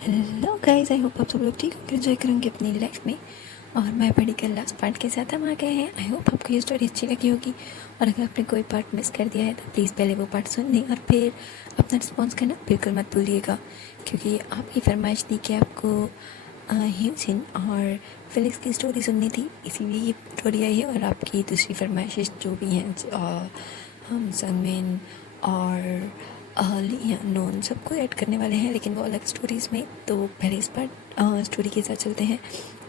Hello guys, I hope आप सब लोग ठीक होकर एंजॉय करेंगे अपनी लाइफ में। और मैं मेडिकल लास्ट पार्ट के साथ हम आ गए हैं। आई होप आपको ये स्टोरी अच्छी लगी होगी। और अगर आपने कोई पार्ट मिस कर दिया है तो प्लीज़ पहले वो पार्ट सुन लें और फिर अपना रिस्पॉन्स करना बिल्कुल मत भूलिएगा, क्योंकि आपकी फरमाइश थी कि आपको ह्यूजिन और फिलिक्स की स्टोरी सुननी थी, इसीलिए ये स्टोरी आई है। और आपकी दूसरी फरमाइश जो भी हैं, हम संगमिन और लिया नोन सबको ऐड करने वाले हैं, लेकिन वो अलग स्टोरीज़ में। तो पहले इस पार्ट स्टोरी के साथ चलते हैं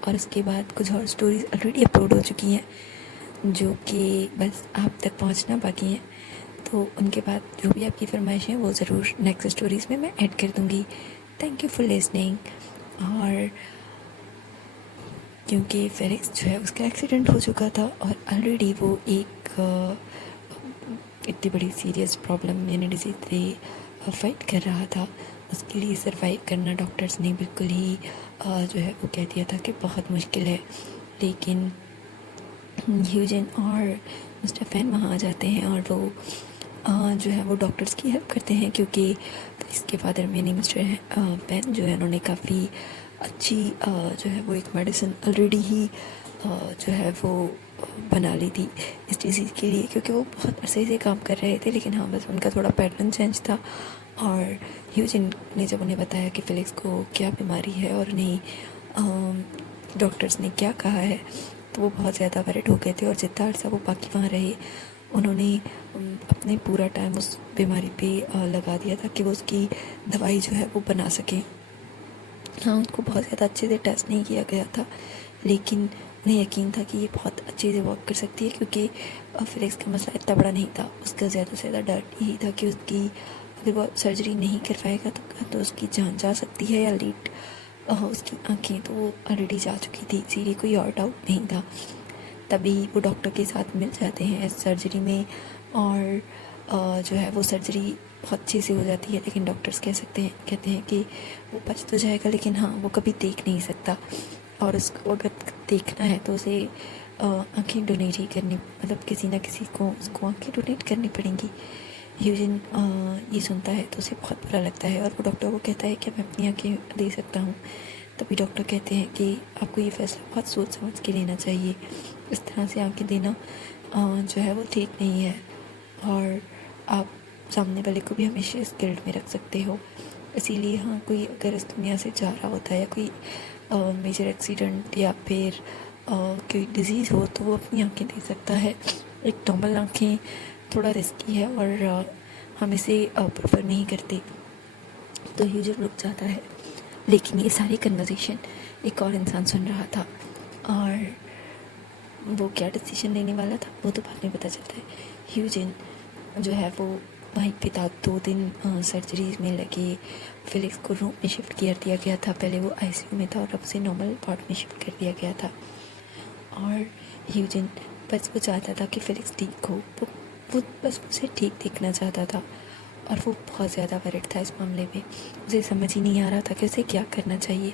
और उसके बाद कुछ और स्टोरीज़ ऑलरेडी अपलोड हो चुकी हैं जो कि बस आप तक पहुंचना बाकी है। तो उनके बाद जो भी आपकी फरमाइश है वो ज़रूर नेक्स्ट स्टोरीज़ में मैं ऐड कर दूँगी। Thank you for listening. और क्योंकि फेलिक्स जो है उसका एक्सीडेंट हो चुका था और ऑलरेडी वो एक इतनी बड़ी सीरियस प्रॉब्लम यानी डिजीज से फाइट कर रहा था, उसके लिए सरवाइव करना डॉक्टर्स ने बिल्कुल ही जो है वो कह दिया था कि बहुत मुश्किल है। लेकिन ह्यूजन और मिस्टर फैन वहाँ आ जाते हैं और वो जो है वो डॉक्टर्स की हेल्प करते हैं, क्योंकि इसके फादर यानी मिस्टर फैन जो है उन्होंने काफ़ी अच्छी जो है वो एक मेडिसिन ऑलरेडी ही जो है वो बना ली थी इस डिज़ीज़ के लिए, क्योंकि वो बहुत अरसे से काम कर रहे थे। लेकिन हाँ, बस उनका थोड़ा पैटर्न चेंज था। और ह्यूजिन ने जब उन्हें बताया कि फिलिक्स को क्या बीमारी है और उन्हें डॉक्टर्स ने क्या कहा है, तो वो बहुत ज़्यादा वरिड हो गए थे। और जितना अर्सा वो बाकी वहाँ रहे, उन्होंने अपने पूरा टाइम उस बीमारी पे लगा दिया था कि वो उसकी दवाई जो है वो बना सकें। हाँ, उनको बहुत ज़्यादा अच्छे से टेस्ट नहीं किया गया था, लेकिन उन्हें यकीन था कि ये बहुत अच्छे से वर्क कर सकती है, क्योंकि फिलिक्स का मसला इतना बड़ा नहीं था। उसका ज़्यादा से ज़्यादा डर यही था कि उसकी अगर वो सर्जरी नहीं करवाएगा तो उसकी जान जा सकती है, या लीड उसकी आँखें तो वो ऑलरेडी जा चुकी थी, इसीलिए कोई और डाउट नहीं था। तभी वो डॉक्टर के साथ मिल जाते हैं इस सर्जरी में और जो है वो सर्जरी बहुत अच्छे से हो जाती है। लेकिन डॉक्टर्स कहते हैं कि वो बच तो जाएगा, लेकिन हाँ, वो कभी देख नहीं सकता। और उसको अगर देखना है तो उसे आँखें डोनेट ही करनी, मतलब किसी ना किसी को उसको आँखें डोनेट करनी पड़ेंगी। ह्यूजिन ये सुनता है तो उसे बहुत बुरा लगता है और वो डॉक्टर को कहता है कि मैं अपनी आँखें दे सकता हूँ। तभी डॉक्टर कहते हैं कि आपको ये फ़ैसला बहुत सोच समझ के लेना चाहिए, इस तरह से आँखें देना जो है वो ठीक नहीं है। और आप सामने वाले को भी हमेशा इस गिल्ट में रख सकते हो। इसीलिए हाँ, कोई अगर इस दुनिया से जा रहा होता है या कोई मेजर एक्सीडेंट या फिर कोई डिज़ीज़ हो तो वो अपनी आँखें दे सकता है। एक नॉर्मल आँखें थोड़ा रिस्की है और हम इसे प्रेफर नहीं करते। तो ह्यूजन रुक जाता है, लेकिन ये सारी कन्वर्सेशन एक और इंसान सुन रहा था और वो क्या डिसीजन लेने वाला था वो तो बाद में पता चलता है। ह्यूजन जो है वो वहीं पे था 2 दिन सर्जरीज में लगे। फिलिक्स को रूम में शिफ्ट कर दिया गया था, पहले वो आईसीयू में था और अब उसे नॉर्मल वार्ड में शिफ्ट कर दिया गया था। और ह्यूजन बस वो चाहता था कि फिलिक्स ठीक हो, वो बस उसे ठीक देखना चाहता था। और वो बहुत ज़्यादा वरिड था इस मामले में, उसे समझ ही नहीं आ रहा था कि उसे क्या करना चाहिए।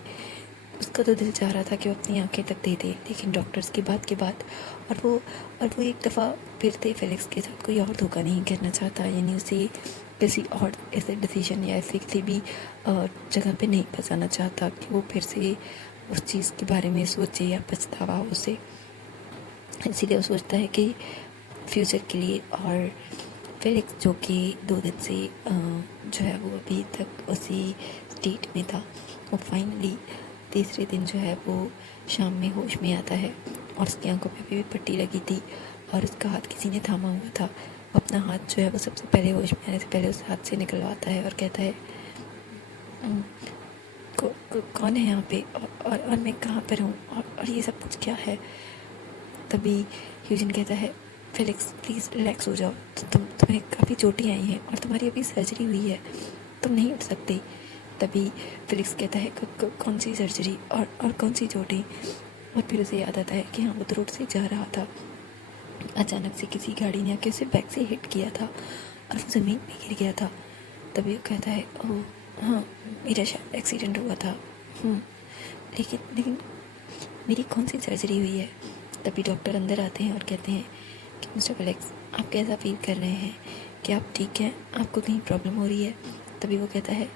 उसका तो दिल चाह रहा था कि वो अपनी आंखें तक दे दे, लेकिन डॉक्टर्स की बात के बाद और वो एक दफ़ा फिर से फेलिक्स के साथ कोई और धोखा नहीं करना चाहता, यानी उसे किसी और ऐसे डिसीजन या ऐसे किसी भी जगह पे नहीं फंसाना चाहता कि वो फिर से उस चीज़ के बारे में सोचे या पछतावा हो उसे। इसीलिए वो सोचता है कि फ्यूचर के लिए। और फेलिक्स जो कि 2 दिन से जो है वो अभी तक उसी स्टेट में था, वो फाइनली तीसरे दिन जो है वो शाम में होश में आता है और उसकी आंखों पे भी पट्टी लगी थी और उसका हाथ किसी ने थामा हुआ था। वो अपना हाथ जो है वो सबसे पहले होश में आने से पहले उस हाथ से निकलवाता है और कहता है कौन है यहाँ पे और मैं कहाँ पर हूँ और ये सब कुछ क्या है। तभी ह्यूजन कहता है फेलिक्स प्लीज़ रिलैक्स हो जाओ, तुम्हें काफ़ी चोटें आई हैं और तुम्हारी अभी सर्जरी हुई है, तुम नहीं उठ सकते। तभी फेलिक्स कहता है कौन सी सर्जरी और कौन सी चोटें। और फिर उसे याद आता है कि हाँ, वो तो रोड से जा रहा था, अचानक से किसी गाड़ी ने आके उसे बैक से हिट किया था और वो ज़मीन पे गिर गया था। तभी वो कहता है ओह हाँ, मेरा शायद एक्सीडेंट हुआ था। लेकिन मेरी कौन सी सर्जरी हुई है। तभी डॉक्टर अंदर आते हैं और कहते हैं कि मिस्टर फेलिक्स, आप कैसा फील कर रहे हैं, क्या आप ठीक हैं, आपको कहीं प्रॉब्लम हो रही है। तभी वो कहता है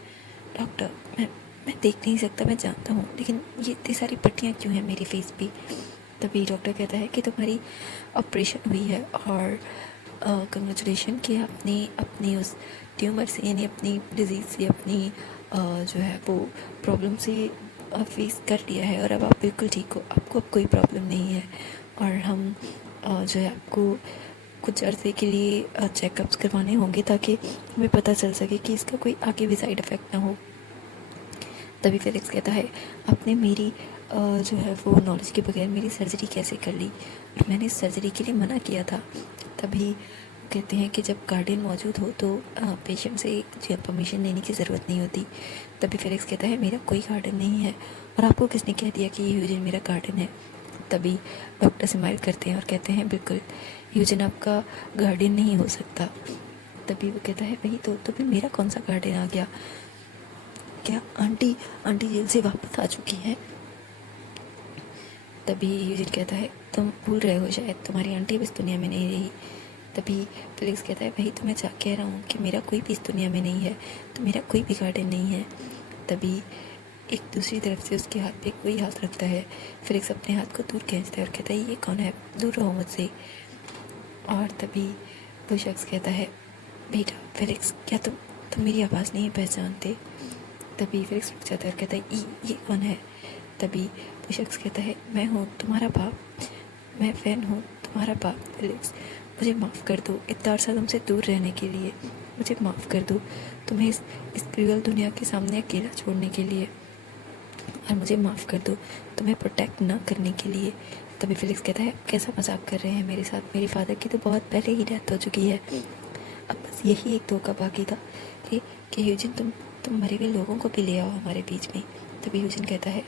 डॉक्टर, मैं मैं देख नहीं सकता, मैं जानता हूँ, लेकिन ये इतनी सारी पट्टियाँ क्यों हैं मेरे फेस पे। तभी डॉक्टर कहता है कि तुम्हारी ऑपरेशन हुई है और कंग्रेचुलेशन कि आपने अपनी उस ट्यूमर से यानी अपनी डिज़ीज़ से अपनी जो है वो प्रॉब्लम से फेस कर लिया है और अब आप बिल्कुल ठीक हो, आपको अब कोई प्रॉब्लम नहीं है। और हम जो है आपको कुछ अर्से के लिए चेकअप्स करवाने होंगे ताकि हमें पता चल सके कि इसका कोई आगे भी साइड इफ़ेक्ट ना हो। तभी फेलिक्स कहता है आपने मेरी जो है वो नॉलेज के बगैर मेरी सर्जरी कैसे कर ली, और मैंने इस सर्जरी के लिए मना किया था। तभी कहते हैं कि जब गार्डियन मौजूद हो तो पेशेंट से जो परमिशन लेने की ज़रूरत नहीं होती। तभी फेलिक्स कहता है मेरा कोई गार्डन नहीं है, और आपको किसने कह दिया कि यूजिन मेरा गार्डन है। तभी डॉक्टर स्माइल करते हैं और कहते हैं बिल्कुल यूजिन आपका गार्डियन नहीं हो सकता। तभी वो कहता है वही तो फिर मेरा कौन सा गार्डन आ गया, क्या आंटी आंटी जेल से वापस आ चुकी हैं। तभी यूजिन कहता है तुम भूल रहे हो, शायद तुम्हारी आंटी अब इस दुनिया में नहीं रही। तभी फेलिक्स कहता है वही तो मैं कह रहा हूँ कि मेरा कोई भी इस दुनिया में नहीं है, तो मेरा कोई भी गार्डन नहीं है। तभी एक दूसरी तरफ से उसके हाथ पे कोई हाथ रखता है। फेलिक्स अपने हाथ को दूर खींचता है और कहता है ये कौन है, दूर रहो मुझसे। और तभी वो शख्स कहता है बेटा फेलिक्स, क्या तुम मेरी आवाज़ नहीं पहचानते। तभी फेलिक्स रुक जाता है और कहता है ये कौन है। तभी वो शख्स कहता है मैं हूँ तुम्हारा बाप, मैं फ़ैन हूँ तुम्हारा बाप। फेलिक्स मुझे माफ़ कर दो इतना अर्सा तुमसे दूर रहने के लिए, मुझे माफ़ कर दो तुम्हें इस क्रूअल दुनिया के सामने अकेला छोड़ने के लिए, और मुझे माफ़ कर दो तुम्हें प्रोटेक्ट ना करने के लिए। तभी फेलिक्स कहता है कैसा मजाक कर रहे हैं मेरे साथ, मेरे फादर की तो बहुत पहले ही डेथ हो चुकी है, अब बस यही एक धोखा बाकी था कि यूजिन तुम मरे हुए लोगों को भी ले आओ हमारे बीच में। तभी यूजिन कहता है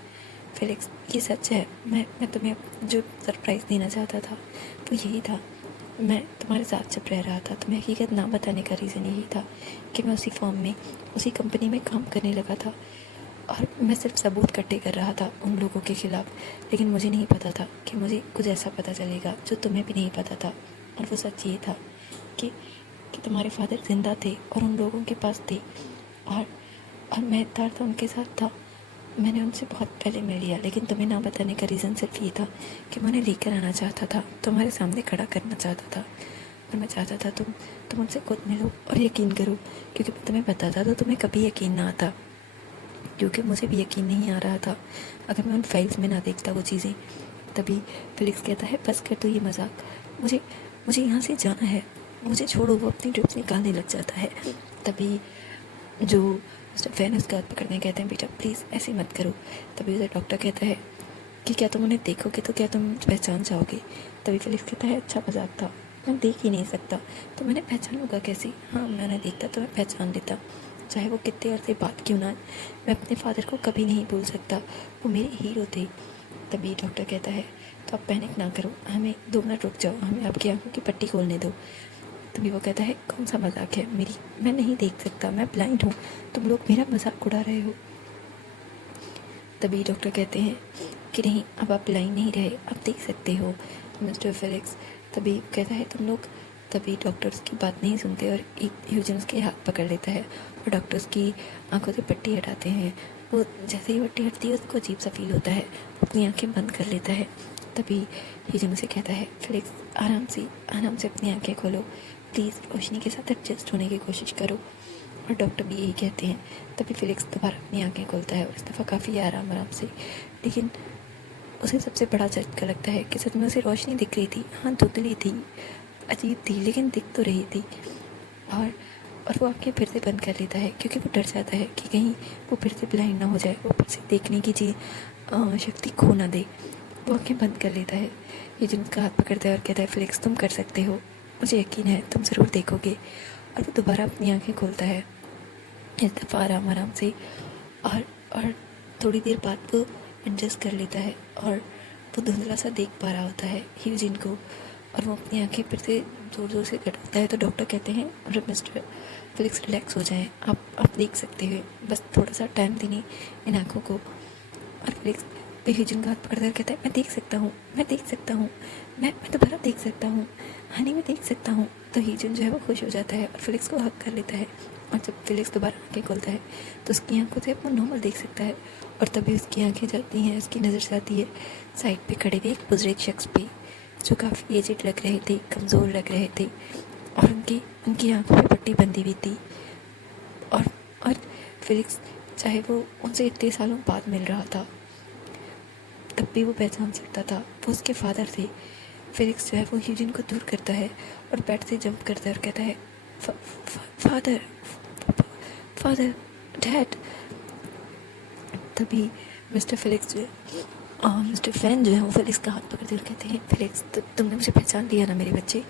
फेलिक्स ये सच है, मैं तुम्हें जो सरप्राइज़ देना चाहता था वो यही था, मैं तुम्हारे साथ जब रह रहा था तुम्हें हकीकत ना बताने का रीज़न यही था कि मैं उसी फॉर्म में उसी कंपनी में काम करने लगा था, और मैं सिर्फ सबूत इकट्ठे कर रहा था उन लोगों के ख़िलाफ़। लेकिन मुझे नहीं पता था कि मुझे कुछ ऐसा पता चलेगा जो तुम्हें भी नहीं पता था, और वो सच ये था कि तुम्हारे फादर ज़िंदा थे और उन लोगों के पास थे, और मैं था उनके साथ था। मैंने उनसे बहुत पहले मिल लिया, लेकिन तुम्हें ना बताने का रीज़न सिर्फ ये था कि मैं उन्हें लेकर आना चाहता था, तुम्हारे सामने खड़ा करना चाहता था, और मैं चाहता था तुम उनसे खुद मिलो और यकीन करो, क्योंकि मैं तुम्हें बताता तो तुम्हें कभी यकीन ना आता, क्योंकि मुझे भी यकीन नहीं आ रहा था अगर मैं उन फाइल्स में ना देखता वो चीज़ें। तभी फेलिक्स कहता है बस कर दो ये मजाक, मुझे यहाँ से जाना है, मुझे छोड़ो। वो अपनी ड्रिप्स निकालने लग जाता है। तभी जो मिस्टर फैन उसका हाथ पकड़ने कहते हैं बेटा प्लीज़ ऐसे मत करो। तभी उसे डॉक्टर कहता है कि क्या तुम उन्हें देखोगे तो क्या तुम पहचान जाओगे। तभी फेलिक्स कहता है अच्छा मजाक था, मैं देख ही नहीं सकता तो मैंने पहचानूंगा कैसे। हाँ मैं उन्हें देखता तो मैं पहचान लेता, चाहे वो कितने अर्से बात क्यों ना। मैं अपने फादर को कभी नहीं भूल सकता, वो मेरे हीरो थे। तभी डॉक्टर कहता है तो आप पैनिक ना करो, हमें 2 मिनट रुक जाओ, हमें आपकी आंखों की पट्टी खोलने दो। तभी वो कहता है कौन सा मजाक है मेरी, मैं नहीं देख सकता, मैं ब्लाइंड हूँ, तुम लोग मेरा मजाक उड़ा रहे हो। तभी डॉक्टर कहते हैं कि नहीं अब आप ब्लाइंड नहीं रहे, आप देख सकते हो मिस्टर फेलिक्स। तभी कहता है तुम लोग। तभी डॉक्टर्स की बात नहीं सुनते और एक यूजिन उसके हाथ पकड़ लेता है और डॉक्टर्स की आंखों से पट्टी हटाते हैं। वो जैसे ही पट्टी हटती है उसको अजीब सा फील होता है, अपनी आंखें बंद कर लेता है। तभी यूजिन उसे कहता है फेलिक्स आराम से अपनी आंखें खोलो, प्लीज़ रोशनी के साथ एडजस्ट होने की कोशिश करो। और डॉक्टर भी यही कहते हैं। तभी फेलिक्स दोबारा अपनी आंखें खोलता है और इस दफ़ा काफ़ी आराम से, लेकिन उसे सबसे बड़ा झटका लगता है कि सच में उसे रोशनी दिख रही थी। हाँ धुंधली थी, अजीब थी, लेकिन दिख तो रही थी। और वो आंखें फिर से बंद कर लेता है क्योंकि वो डर जाता है कि कहीं वो फिर से ब्लाइंड ना हो जाए, वो फिर से देखने की शक्ति खो ना दे। वो आंखें बंद कर लेता है। ये जो उसका हाथ पकड़ता है और कहता है फेलिक्स तुम कर सकते हो, मुझे यकीन है तुम ज़रूर देखोगे। और वो दोबारा अपनी आंखें खोलता है, इस दफ़ा आराम से। और थोड़ी देर बाद वो एडजस्ट कर लेता है और वो धुंधला सा देख पा रहा होता है यूजिन को, और वो अपनी आंखें फिर से ज़ोर से गड़ाता है। तो डॉक्टर कहते हैं अरे मिस्टर फेलिक्स रिलैक्स हो जाएं, आप देख सकते हो, बस थोड़ा सा टाइम देने इन आँखों को। और फेलिक्स यूजिन का हाथ पकड़ कर कहता है मैं देख सकता हूँ, मैं दोबारा देख सकता हूँ, हनी मैं देख सकता हूँ। तो यूजिन जो है वो खुश हो जाता है और फेलिक्स को हक कर लेता है और जब फिलिक्स दोबारा आँखें खोलता है तो उसकी आंखों से वो नॉर्मल देख सकता है। और तभी उसकी आंखें जलती हैं, उसकी नज़र जाती है साइड पे खड़े हुए एक बुजुर्ग शख्स पे जो काफ़ी एजिड लग रहे थे, कमज़ोर लग रहे थे और उनकी उनकी आंखों पे पट्टी बंधी हुई थी। और और फिलिक्स चाहे वो उनसे इतने सालों बाद मिल रहा था तब भी वो पहचान सकता था, वो उसके फादर थे। फिलिक्स जो है वो ह्यूजिन को दूर करता है और बेड से जंप करता है और कहता है फादर, फादर, डैड। तभी मिस्टर फिलिक्स जो है मिस्टर फैन जो है वो फिलिक्स का हाथ पकड़ते और कहते हैं फिलिक्स तुमने मुझे पहचान लिया ना मेरे बच्चे।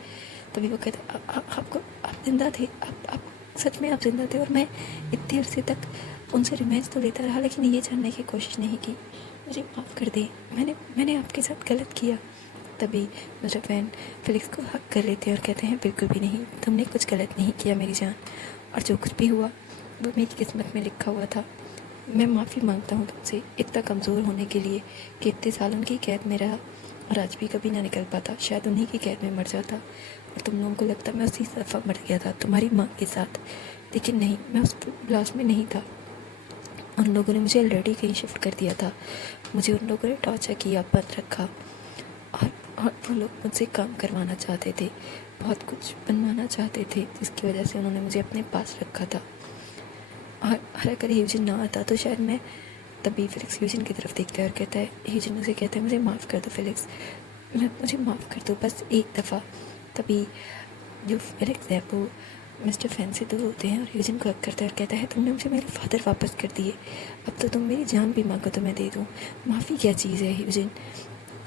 तभी वो कहते आपको आप जिंदा थे, आप सच में आप जिंदा थे और मैं इतने अरसे तक उनसे रिवेंज तो लेता रहा लेकिन ये जानने की कोशिश नहीं की, मुझे माफ़ कर दे, मैंने आपके साथ गलत किया। तभी मिस्टर फैन फिलिक्स को हक कर लेते हैं और कहते हैं बिल्कुल भी नहीं, तुमने कुछ गलत नहीं किया मेरी जान, और जो कुछ भी हुआ वो मेरी किस्मत में लिखा हुआ था। मैं माफ़ी मांगता हूँ तुमसे इतना कमज़ोर होने के लिए कि इतने सालों की कैद में रहा और आज भी कभी ना निकल पाता, शायद उन्हीं की कैद में मर जाता और तुम लोगों को लगता मैं उसी दफ़ा मर गया था तुम्हारी माँ के साथ, लेकिन नहीं, मैं उस ब्लास्ट में नहीं था। उन लोगों ने मुझे ऑलरेडी कहीं शिफ्ट कर दिया था, मुझे उन लोगों ने टॉर्चर किया, बंद रखा और वो लोग मुझसे काम करवाना चाहते थे, बहुत कुछ बनवाना चाहते थे जिसकी वजह से उन्होंने मुझे अपने पास रखा था। और अगर ह्यूजिन ना आता तो शायद मैं। तभी फिलिक्स ह्यूजिन की तरफ देखता है और कहता है, ह्यूजिन उसे कहता है मुझे माफ़ कर दो फिलिक्स, मुझे माफ़ कर दो बस एक दफ़ा। तभी जो फिलिक्स है वो मिस्टर फैन से दूर होते हैं और ह्यूजिन को हक करता है और कहता है तुमने मुझे मेरे फादर वापस कर दिए, अब तो तुम मेरी जान भी मांगो तो मैं दे दूँ, माफ़ी क्या चीज़ है ह्यूजिन।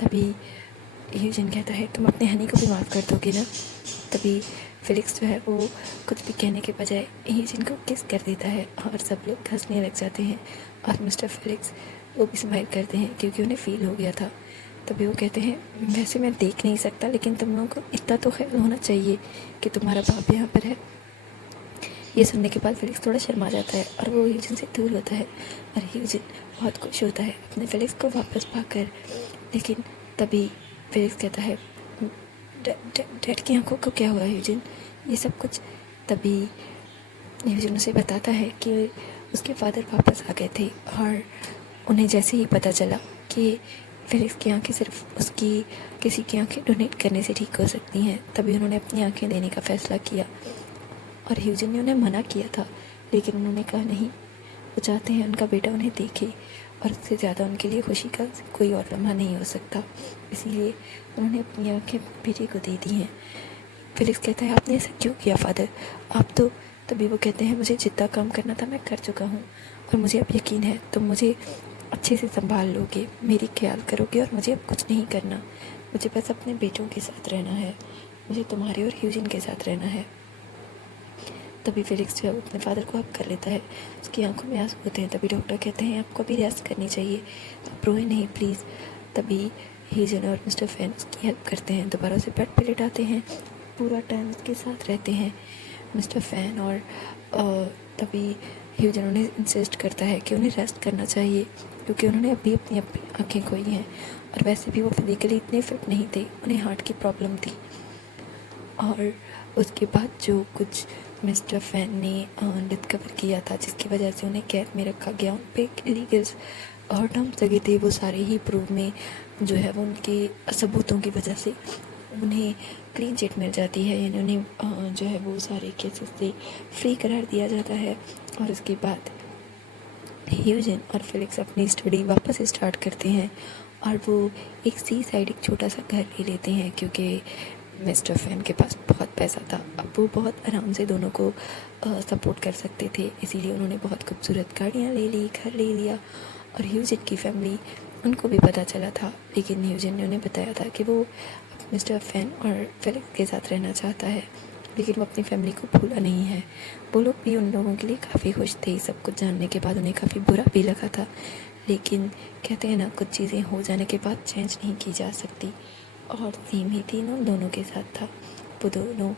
तभी ह्यूजिन कहता है तुम अपने हनी को भी माफ़ कर दोगे ना। तभी फिलिक्स जो है वो कुछ भी कहने के बजाय ह्यूजिन को किस कर देता है और सब लोग हंसने लग जाते हैं और मिस्टर फिलिक्स वो भी स्माइल करते हैं क्योंकि उन्हें फ़ील हो गया था। तभी वो कहते हैं वैसे मैं देख नहीं सकता लेकिन तुम लोगों को इतना तो ख्याल होना चाहिए कि तुम्हारा बाप यहाँ पर है। ये सुनने के बाद फिलिक्स थोड़ा शर्मा जाता है और वो ह्यूजिन से दूर होता है और ह्यूजिन बहुत खुश होता है अपने फिलिक्स को वापस पाकर। लेकिन तभी फिलिक्स कहता है डैड की आंखों को क्या हुआ ह्यूजिन, ये सब कुछ। तभी ह्यूजिन उसे बताता है कि उसके फादर वापस आ गए थे और उन्हें जैसे ही पता चला कि फिलिक्स की आंखें सिर्फ उसकी किसी की आंखें डोनेट करने से ठीक हो सकती हैं, तभी उन्होंने अपनी आंखें देने का फ़ैसला किया। और ह्यूजिन ने उन्हें मना किया था लेकिन उन्होंने कहा नहीं, वो चाहते हैं उनका बेटा उन्हें देखे और उससे ज़्यादा उनके लिए खुशी का कोई और लम्हा नहीं हो सकता, इसीलिए उन्होंने अपनी आंखें बेटे को दे दी हैं। फिलिक्स कहता है आपने ऐसा क्यों किया फादर, आप तो। तभी वो कहते हैं मुझे जितना काम करना था मैं कर चुका हूँ और मुझे अब यकीन है तुम मुझे अच्छे से संभाल लोगे, मेरी ख्याल करोगे और मुझे अब कुछ नहीं करना, मुझे बस अपने बेटों के साथ रहना है, मुझे तुम्हारे और ह्यूजिन के साथ रहना है। तभी फिलिक्स जो है अपने फादर को हक कर लेता है, उसकी आंखों में आंसू होते हैं। तभी डॉक्टर कहते हैं आपको भी रेस्ट करनी चाहिए, आप रोए नहीं प्लीज़। तभी ह्यूजिन और मिस्टर फैन उसकी हेल्प करते हैं, दोबारा उसे बेड पे लेटाते हैं, पूरा टाइम उसके साथ रहते हैं मिस्टर फैन। और तभी ह्यूजिन उन्हें इंसिस्ट करता है कि उन्हें रेस्ट करना चाहिए क्योंकि उन्होंने अभी अपनी आँखें खोई हैं और वैसे भी वो फिजिकली इतने फिट नहीं थे, उन्हें हार्ट की प्रॉब्लम थी। और उसके बाद जो कुछ मिस्टर फैन ने डिस्कवर किया था जिसकी वजह से उन्हें कैद में रखा गया, उन पर इलीगल्स और टर्म्स लगे थे, वो सारे ही प्रूव में जो है वो उनके सबूतों की वजह से उन्हें क्लीन चिट मिल जाती है, यानी उन्हें जो है वो सारे केसेस से फ्री करार दिया जाता है। और उसके बाद ह्यूजिन और फिलिक्स अपनी स्टडी वापस स्टार्ट करते हैं और वो एक सी साइड एक छोटा सा घर ले लेते हैं क्योंकि मिस्टर फैन के पास बहुत पैसा था, अब वो बहुत आराम से दोनों को सपोर्ट कर सकते थे, इसीलिए उन्होंने बहुत खूबसूरत गाड़ियाँ ले ली, घर ले लिया। और ह्यूजिन की फैमिली उनको भी पता चला था लेकिन ह्यूजिन ने उन्हें बताया था कि वो मिस्टर फैन और फिलिक्स के साथ रहना चाहता है, लेकिन वो अपनी फैमिली को भूला नहीं है। वो लोग भी उन लोगों के लिए काफ़ी खुश थे, सब कुछ जानने के बाद उन्हें काफ़ी बुरा भी लगा था, लेकिन कहते हैं ना कुछ चीज़ें हो जाने के बाद चेंज नहीं की जा सकती। और सेम ही थी उन दोनों के साथ था, वो दोनों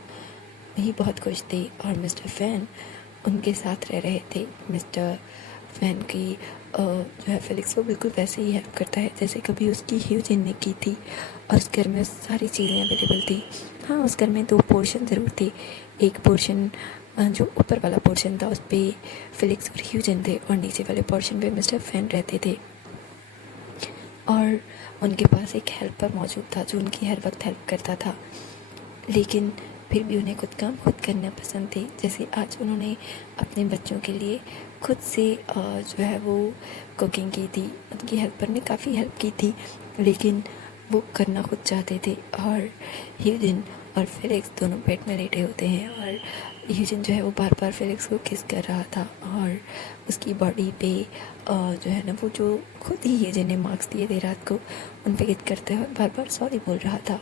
ही बहुत खुश थे और मिस्टर फैन उनके साथ रह रहे थे। मिस्टर फैन की जो है फिलिक्स वो बिल्कुल वैसे ही हेल्प करता है जैसे कभी उसकी ह्यूजिन ने की थी और उस घर में सारी चीज़ें अवेलेबल थी। हाँ, उस घर में 2 पोर्शन ज़रूर थे, एक पोर्शन जो ऊपर वाला पोर्शन था उस पर फिलिक्स और ह्यूजन थे और नीचे वाले पोर्शन पे मिस्टर फैन रहते थे। और उनके पास एक हेल्पर मौजूद था जो उनकी हर वक्त हेल्प करता था, लेकिन फिर भी उन्हें खुद काम खुद करना पसंद थे। जैसे आज उन्होंने अपने बच्चों के लिए खुद से जो है वो कुकिंग की थी। उनकी हेल्पर ने काफ़ी हेल्प की थी, लेकिन वो करना खुद चाहते थे। और ह्यूजन और फिलिक्स दोनों बेड में लेटे होते हैं और ह्यूजन जो है वो बार बार फिलिक्स को किस कर रहा था और उसकी बॉडी पे जो है ना वो जो खुद ही ह्यूजन ने मार्क्स दिए थे रात को उन पे किस करते हुए बार बार सॉरी बोल रहा था।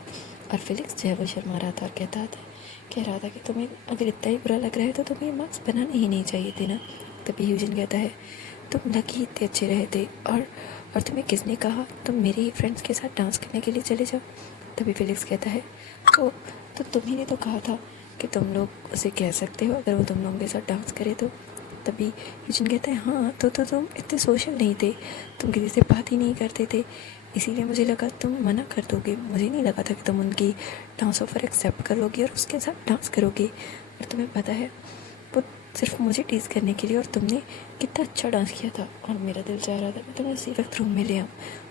और फिलिक्स जो है वो शर्मा रहा था और कह रहा था कि तुम्हें अगर इतना ही बुरा लग रहा है तो तुम्हें मार्क्स बनाने ही नहीं चाहिए थे ना। तभी ह्यूजन कहता है तुम लकी इतने अच्छे रहे थे और तुम्हें किसने कहा तुम मेरे ही फ्रेंड्स के साथ डांस करने के लिए चले जाओ। तभी फिलिक्स कहता है तो तुम्ही ने तो कहा था कि तुम लोग उसे कह सकते हो अगर वो तुम लोगों के साथ डांस करे तो। तभी ह्यूजन कहता है हाँ तो तुम इतने सोशल नहीं थे, तुम किसी से बात ही नहीं करते थे, इसीलिए मुझे लगा तुम मना कर दोगे। मुझे नहीं लगा था कि तुम उनकी डांस ऑफर एक्सेप्ट करोगे और उसके साथ डांस करोगे। और तुम्हें पता है वो सिर्फ मुझे टीज़ करने के लिए, और तुमने कितना अच्छा डांस किया था और मेरा दिल चाह रहा था मैं तुम्हें उसी वक्त रूम में ले आऊँ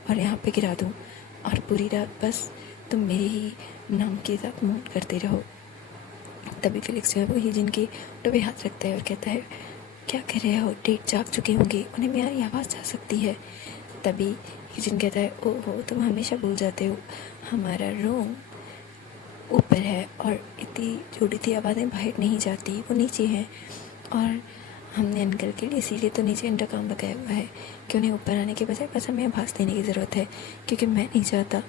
और यहाँ पे गिरा दूँ और पूरी रात बस तुम मेरे ही नाम के साथ मूव करते रहो। तभी फिलिक्स जो है वो ह्यूजन के पे हाथ रखता है और कहता है क्या कर रहे हो, डेट जाग चुके होंगे, उन्हें मेरी आवाज़ जा सकती है। तभी ह्यूजन कहता है ओहो तुम हमेशा भूल जाते हो, हमारा रूम ऊपर है और इतनी छोटी सी आवाज़ें बाहर नहीं जाती, वो नीचे हैं और हमने अंकल के लिए इसीलिए तो नीचे इंटरकॉम लगाया हुआ है कि उन्हें ऊपर आने के बजाय बस हमें आवाज़ देने की ज़रूरत है, क्योंकि मैं नहीं चाहता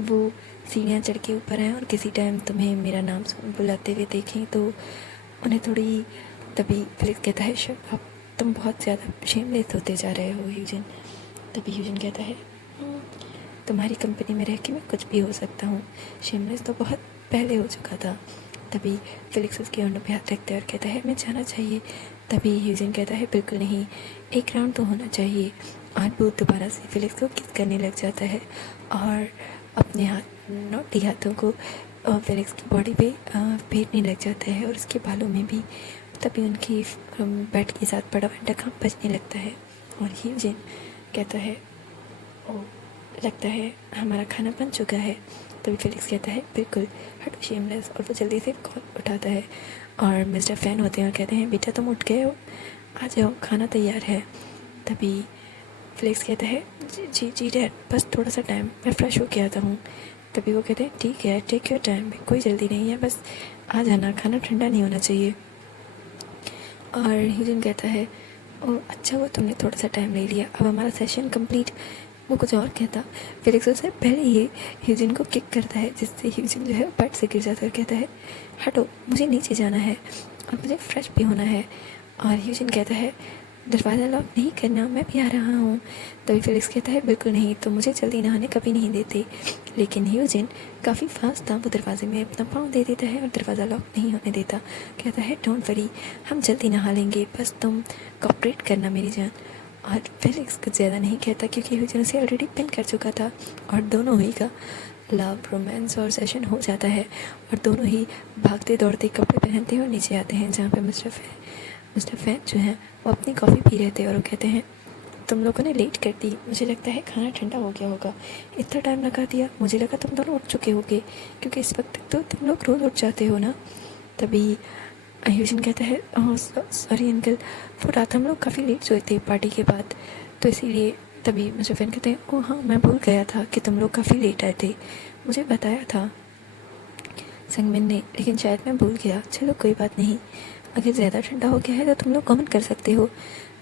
वो सीढ़ियाँ चढ़ के ऊपर आएँ और किसी टाइम तुम्हें मेरा नाम बुलाते हुए देखें तो उन्हें थोड़ी। तभी फिलिक्स कहता है शट अप, तुम बहुत ज़्यादा शेमलेस होते जा रहे हो ह्यूजन। तभी ह्यूजन कहता है तुम्हारी कंपनी में रह के मैं कुछ भी हो सकता हूँ, शेमलेस तो बहुत पहले हो चुका था। तभी फिलिक्स उसके होंठों पे हाथ रखता है और कहता है मैं जाना चाहिए। तभी ह्यूजन कहता है बिल्कुल नहीं, एक राउंड तो होना चाहिए। और वो दोबारा से फिलिक्स को किस करने लग जाता है और अपने हाथ नोटी हाथों को फिलिक्स की बॉडी पे फेरने लग जाता है और उसके बालों में भी। तभी उनकी बेड के साथ बड़ा डंडा बजने लगता है और ह्यूजन कहता है ओ लगता है हमारा खाना बन चुका है। तभी फिलिक्स कहता है बिल्कुल हटो शेमलेस, और वो जल्दी से कॉल उठाता है और मिस्टर फैन होते हैं और कहते हैं बेटा तुम उठ गए हो, आ जाओ खाना तैयार है। तभी फिलिक्स कहता है जी जी डैड बस थोड़ा सा टाइम, मैं फ़्रेश होके आता हूँ। तभी वो कहते हैं ठीक है टेक योर टाइम, कोई जल्दी नहीं है, बस आ जाना, खाना ठंडा नहीं होना चाहिए। और ह्यूजन कहता है ओ अच्छा हुआ तुमने थोड़ा सा टाइम ले लिया, अब हमारा सेशन कंप्लीट। वो कुछ और कहता, फिलिक्स उससे पहले ही ह्यूजन को किक करता है जिससे ह्यूजन जो है बेड से गिर जाता है और कहता है हटो मुझे नीचे जाना है और मुझे फ्रेश भी होना है। और ह्यूजन कहता है दरवाज़ा लॉक नहीं करना, मैं भी आ रहा हूँ। तभी फिलिक्स कहता है बिल्कुल नहीं, तो मुझे जल्दी नहाने कभी नहीं देते। लेकिन ह्यूजन काफ़ी फास्ट था, वो दरवाजे में अपना पाँव दे देता है और दरवाज़ा लॉक नहीं होने देता। कहता है डोंट वरी, हम जल्दी नहा लेंगे, बस तुम कोऑपरेट करना मेरी जान। और फिलिक्स कुछ ज़्यादा नहीं कहता क्योंकि ह्यूजन उसे ऑलरेडी पिन कर चुका था और दोनों ही का लव रोमांस और सेशन हो जाता है और दोनों ही भागते दौड़ते कपड़े पहनते हैं और नीचे आते हैं जहाँ पे मिस्टर फैन जो है वो अपनी कॉफ़ी पी रहे थे और वो कहते हैं तुम लोगों ने लेट कर दी, मुझे लगता है खाना ठंडा हो गया होगा, इतना टाइम लगा दिया, मुझे लगा तुम दोनों उठ चुके होगे क्योंकि इस वक्त तो तुम लोग रोज़ उठ जाते हो ना। तभी ह्यूजन कहता है सॉरी अंकल, वो रात हम लोग काफ़ी लेट सोए थे पार्टी के बाद, तो इसीलिए। तभी मिस्टर फैन कहते हैं ओह हाँ मैं भूल गया था कि तुम लोग काफ़ी लेट आए थे, मुझे बताया था संगमिन ने, लेकिन शायद मैं भूल गया, चलो कोई बात नहीं, अगर ज़्यादा ठंडा हो गया है तो तुम लोग कमेंट कर सकते हो।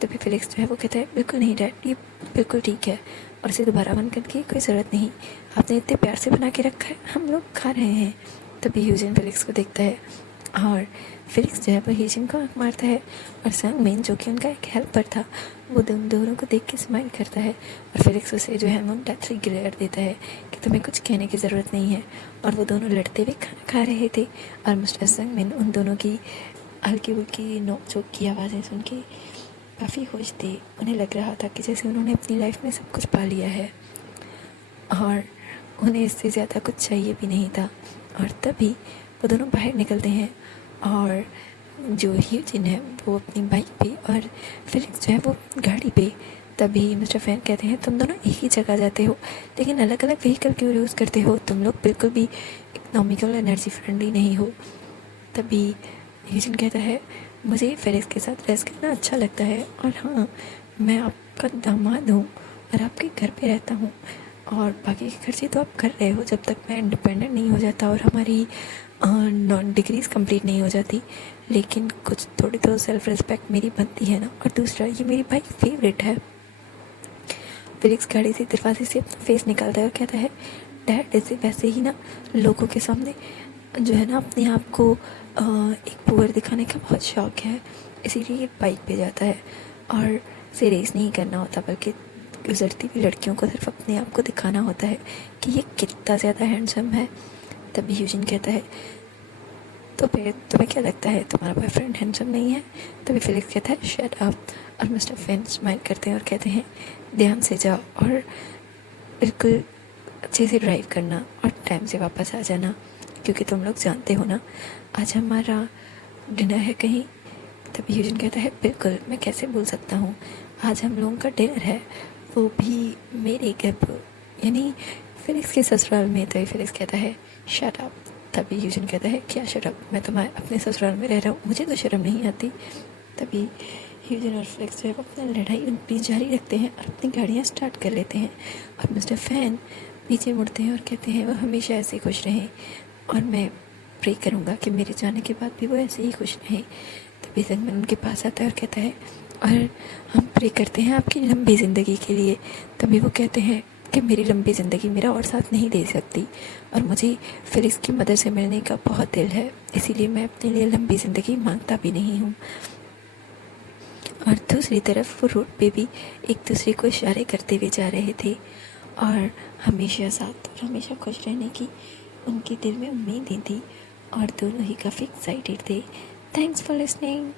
तभी फिलिक्स जो है वो कहता है बिल्कुल नहीं डैड, ये बिल्कुल ठीक है और इसे दोबारा बंद करने की कोई ज़रूरत नहीं, आपने इतने प्यार से बना के रखा है, हम लोग खा रहे हैं। तभी ह्यूजन फिलिक्स को देखता है और फिलिक्स जो है वो ह्यूजन को आँख मारता है और संगमिन जो कि उनका एक हेल्पर था वो दोनों को देख के स्माइल करता है और फिलिक्स उसे जो है वो डेथली ग्लेयर देता है कि तुम्हें कुछ कहने की ज़रूरत नहीं है। और वो दोनों लड़ते हुए खाना खा रहे थे और मिस्टर संगमिन उन दोनों की हल्की फुल्की नोक झोंक की आवाज़ें सुन के काफ़ी खुश थे, उन्हें लग रहा था कि जैसे उन्होंने अपनी लाइफ में सब कुछ पा लिया है और उन्हें इससे ज़्यादा कुछ चाहिए भी नहीं था। और तभी वो दोनों बाहर निकलते हैं और जो ह्यूजिन है वो अपनी बाइक पे और फेलिक्स जो है वो गाड़ी पे। तभी मिस्टर फैन कहते हैं तुम दोनों एक ही जगह जाते हो लेकिन अलग अलग व्हीकल क्यों यूज़ करते हो, तुम लोग बिल्कुल भी इकोनॉमिकल एनर्जी फ्रेंडली नहीं हो। तभी ह्यूजिन कहता है मुझे फेलिक्स के साथ रेस करना अच्छा लगता है और हाँ, मैं आपका दामाद हूँ और आपके घर पे रहता हूँ और बाकी के खर्चे तो आप कर रहे हो जब तक मैं इंडिपेंडेंट नहीं हो जाता और हमारी नॉन डिग्रीज़ कंप्लीट नहीं हो जाती, लेकिन कुछ थोड़ी तो सेल्फ रिस्पेक्ट मेरी बनती है ना। और दूसरा, ये मेरी बाइक फेवरेट है। फेलिक्स गाड़ी से दरवाजे से अपना फेस निकालता है और कहता है डैड ऐसे वैसे ही ना लोगों के सामने जो है ना अपने आप को एक पुअर दिखाने का बहुत शौक़ है, इसीलिए ये बाइक पे जाता है और से रेस नहीं करना होता बल्कि गुजरती हुई लड़कियों को सिर्फ अपने आप को दिखाना होता है कि ये कितना ज़्यादा हैंडसम है। तभी ह्यूजिन कहता है तो फिर तुम्हें क्या लगता है तुम्हारा बॉयफ्रेंड हैंडसम नहीं है? तभी फेलिक्स कहता है शट अप और मिस्टर फैन स्माइल करते हैं और कहते हैं ध्यान से जाओ और बिल्कुल अच्छे से ड्राइव करना और टाइम से वापस आ जाना, क्योंकि तुम लोग जानते हो ना आज हमारा डिनर है कहीं। तभी ह्यूजिन कहता है बिल्कुल, मैं कैसे भूल सकता हूँ, आज हम लोगों का डिनर है, वो भी मेरे घर पर, यानी फेलिक्स के ससुराल में। तभी फेलिक्स कहता है शट अप। तभी ह्यूजिन कहता है क्या शट अप, मैं तुम्हारे अपने ससुराल में रह रहा हूँ, मुझे तो शर्म नहीं आती। तभी ह्यूजिन और फेलिक्स जो है वो अपनी लड़ाई उनकी जारी रखते हैं और अपनी गाड़ियाँ स्टार्ट कर लेते हैं और मिस्टर फैन पीछे मुड़ते हैं और कहते हैं वो हमेशा ऐसे खुश रहें और मैं प्रे करूँगा कि मेरे जाने के बाद भी वो ऐसे ही खुश रहें। तभी जंगमन उनके पास आता है और कहता है और हम प्रे करते हैं आपकी लंबी ज़िंदगी के लिए। तभी वो कहते हैं कि मेरी लंबी ज़िंदगी मेरा और साथ नहीं दे सकती और मुझे फेलिक्स की मदद से मिलने का बहुत दिल है, इसीलिए मैं अपने लिए लंबी ज़िंदगी मांगता भी नहीं हूँ। और दूसरी तरफ वो रोड पे भी एक दूसरे को इशारे करते हुए जा रहे थे और हमेशा साथ और हमेशा खुश रहने की उनके दिल में उम्मीदें थी और दोनों ही काफ़ी एक्साइटेड थे। Thanks for listening.